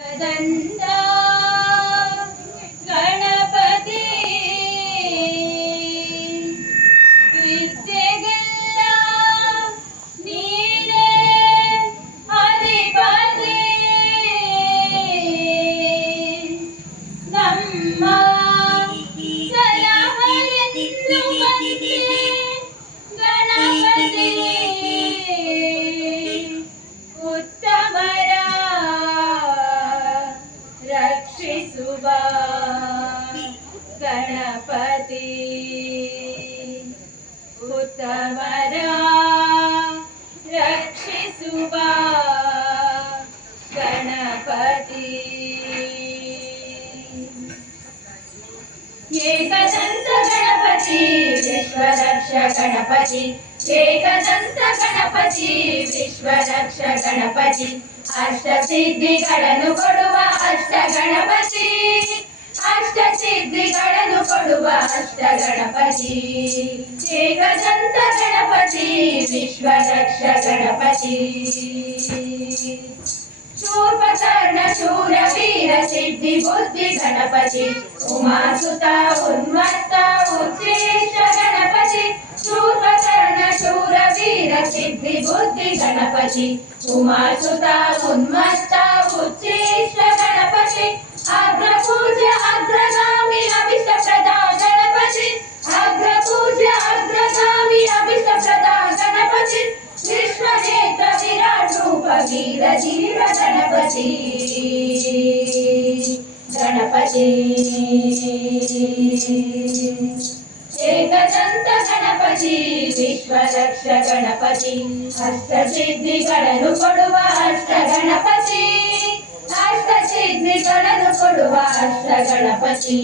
ದಂಡ ಗಣಪತಿ ವಿದ್ಯೆಗೆಲ್ಲ ನೀನೇ ಅಧಿಪತಿ ನಮ್ಮ ಸಲಹರೆಂದು ಬಂದೆ ಗಣಪತಿ ಉತ್ತಮರ ರಕ್ಷಿಸುವ ಗಣಪತಿ ಉತ್ತಮರ ರಕ್ಷಿಸುವ ಗಣಪತಿ ಏಕದಂತ ಗಣಪತಿ ವಿಶ್ವರಕ್ಷ ಗಣಪತಿ ಏಕದಂತ ಗಣಪತಿ ವಿಶ್ವರಕ್ಷ ಗಣಪತಿ ಅಷ್ಟಸಿದ್ಧಿಗಳನ್ನು ಕೊಡುವ ಅಷ್ಟ ಗಣಪತಿ ಅಷ್ಟಸಿದ್ಧಿಗಳನ್ನು ಕೊಡುವ ಅಷ್ಟ ಗಣಪತಿ ಏಕದಂತ ಗಣಪತಿ ವಿಶ್ವರಕ್ಷ ಗಣಪತಿ ಶೂರ್ಪಕರ್ಣ ಶೂರ ವೀರ ಸಿದ್ಧಿ ಬುದ್ಧಿ ಗಣಪತಿ ಉಮಾಸುತ ಉನ್ಮತ್ತ ಉಚ್ಚೇಶ ಗಣಪತಿ ಶೂರ್ಪಕರ್ಣ ಶೂರ ವೀರ ಸಿದ್ಧಿ ಬುದ್ಧಿ ಗಣಪತಿ ಉಮಾಸುತ ಉನ್ಮತ್ತ ಉಚ್ಚೇಶ ಗಣಪತಿ ಅಗ್ರ ಪೂಜ್ಯ ಅಗ್ರಗಾಮಿ ಅಭಿಷ್ಟ ಪ್ರದಾ ಗಣಪತಿ ಅಗ್ರ ಪೂಜ್ಯ ಅಗ್ರಗಾಮಿ ಅಭಿಷ್ಟ ಪ್ರದಾ ಗಣಪತಿ ವಿಶ್ವನೇತ್ರ ವಿರಾಟ್ ರೂಪ ವೀರ ಧೀರ ಗಣಪತಿ ಗಣಪತಿ ಏಕದಂತ ಗಣಪತಿ ವಿಶ್ವರಕ್ಷ ಗಣಪತಿ ಅಷ್ಟಸಿದ್ಧಿಗಳನ್ನು ಕೊಡುವ ಅಷ್ಟ ಗಣಪತಿ ಅಷ್ಟಸಿದ್ಧಿಗಳನ್ನು ಕೊಡುವ ಅಷ್ಟ ಗಣಪತಿ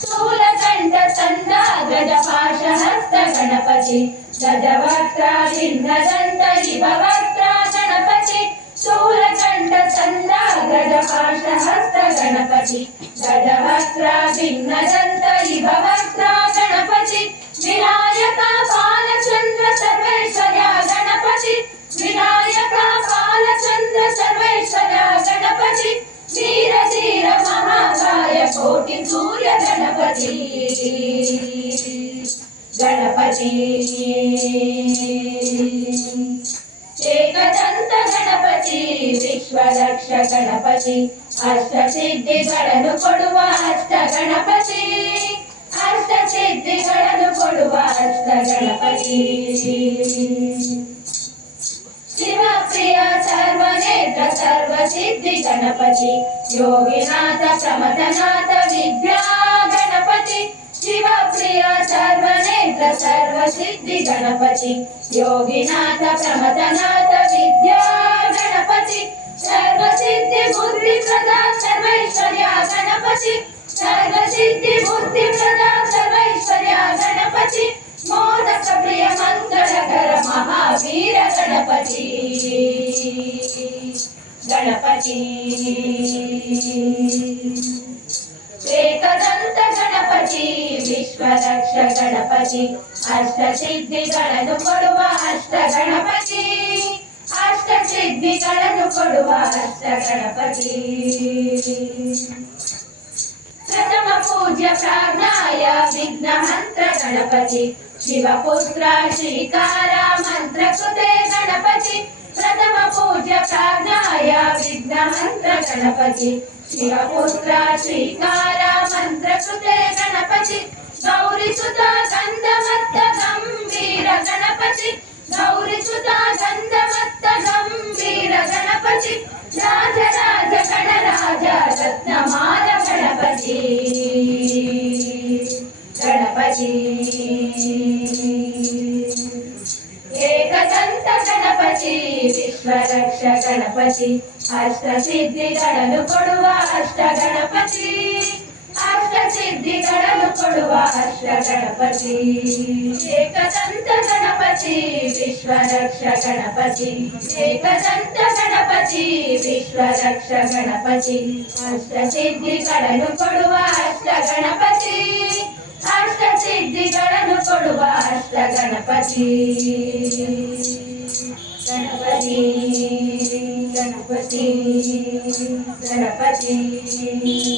ಸ್ಥೂಲಕಂಠ ಸಂದಾಗದ ಪಾಶಹಸ್ತ ಗಣಪತಿ ಗಜವಕ್ತ್ರ ಭಿನ್ನದಂತ ಇಭವಕ್ತ್ರ ಗಣಪತಿ ಸ್ಥೂಲಕಂಠ ಸಂದಾಗದ ಪಾಶಹಸ್ತ ಗಣಪತಿ ಗಜವಕ್ತ್ರ ಭಿನ್ನದಂತ ಇಭವಕ್ತ್ರ ಗಣಪತಿ ವಿನಾಯಕ ಬಾಲಚಂದ್ರ ಸರ್ವೇಶ್ವರ ಗಣಪತಿ ವಿನಾಯಕ ಬಾಲಚಂದ್ರ ಸರ್ವೇಶ್ವರ ಗಣಪತಿ ವೀರ ಧೀರ ಮಹಾಕಾಯ ಕೋಟಿ ಸೂರ್ಯ ಗಣಪತಿ ಗಣಪತಿ ಏಕದಂತ ಗಣಪತಿ ವಿಶ್ವರಕ್ಷ ಗಣಪತಿ ಅಷ್ಟಸಿದ್ಧಿಗಳನ್ನು ಕೊಡುವ ಅಷ್ಟ ಗಣಪತಿ ಅಷ್ಟಸಿದ್ಧಿಗಳನ್ನು ಕೊಡುವ ಅಷ್ಟ ಗಣಪತಿ ಶಿವಪ್ರಿಯ ಸರ್ವನೇತ್ರ ಸರ್ವಸಿದ್ಧಿ ಗಣಪತಿ ಯೋಗಿನಾಥ ಪ್ರಮಥನಾಥ ವಿದ್ಯಾ ಗಣಪತಿ ಶಿವಪ್ರಿಯ ಸರ್ವನೇತ್ರ ಸರ್ವಸಿದ್ಧಿ ಗಣಪತಿ ಯೋಗಿನಾಥ ಪ್ರಮಥನಾಥ ವಿದ್ಯಾ ಗಣಪತಿ ಸರ್ವಸಿದ್ಧಿ ಬುದ್ಧಿ ಪ್ರದಾ ಸರ್ವೈಶ್ವರ್ಯ ಗಣಪತಿ ಸರ್ವಸಿದ್ಧಿ ಬುದ್ಧಿ ಪ್ರದಾ ಸರ್ವೈಶ್ವರ್ಯ ಗಣಪತಿ ಮೋದಕ ಪ್ರಿಯ ಮಂಗಳಕರ ಮಹಾವೀರ ಗಣಪತಿ ಗಣಪತಿ ಏಕದಂತ ಗಣಪತಿ ವಿಶ್ವರಕ್ಷ ಗಣಪತಿ ಅಷ್ಟಸಿದ್ಧಿಗಳನ್ನು ಕೊಡುವ ಅಷ್ಟ ಗಣಪತಿ ಅಷ್ಟಸಿದ್ಧಿಗಳನ್ನು ಕೊಡುವ ಅಷ್ಟ ಗಣಪತಿ ಪ್ರಥಮ ಪೂಜ್ಯ ಪ್ರಾಜ್ಞಾಯ ವಿಘ್ನಹಂತ್ರ ಗಣಪತಿ ಶಿವಪುತ್ರ ಶ್ರೀಕಾರ ಮಂತ್ರಕೃತೆ ಗಣಪತಿ ಪ್ರಥಮ ಪೂಜ್ಯ ಪ್ರಾಜ್ಞಾಯ ವಿಘ್ನಹಂತ್ರ ಗಣಪತಿ ಶಿವಪುತ್ರ ಶ್ರೀಕಾರ ಮಂತ್ರಕೃತೆ ಗಣಪತಿ ಗೌರಿಸುತ ಗಂಧಮತ್ತ ಗಂಭೀರ ಗಣಪತಿ ಗೌರಿಸುತ ಗಂಧಮತ್ತ ಗಂಭೀರ ಗಣಪತಿ ರಾಜರಾಜ ಗಣರಾಜ ರತ್ನಮಾಲ ಗಣಪತಿ ಗಣಪತಿ ಏಕದಂತ ಗಣಪತಿ ವಿಶ್ವರಕ್ಷ ಗಣಪತಿ ಅಷ್ಟಸಿದ್ಧಿಗಳನ್ನು ಕೊಡುವ ಅಷ್ಟ ಗಣಪತಿ ಅಷ್ಟಸಿದ್ಧಿಗಳನ್ನು ಕೊಡುವ ಅಷ್ಟ ಗಣಪತಿ ಏಕದಂತ ಗಣಪತಿ ವಿಶ್ವರಕ್ಷ ಗಣಪತಿ ಏಕದಂತ ಗಣಪತಿ ವಿಶ್ವರಕ್ಷ ಗಣಪತಿ ಅಷ್ಟಸಿದ್ಧಿಗಳನ್ನು ಕೊಡುವ ಅಷ್ಟ ಗಣಪತಿ ಅಷ್ಟಸಿದ್ಧಿಗಳನ್ನು ಕೊಡುವ ಅಷ್ಟ ಗಣಪತಿ ಗಣಪತಿ ಗಣಪತಿ गणपती गणपती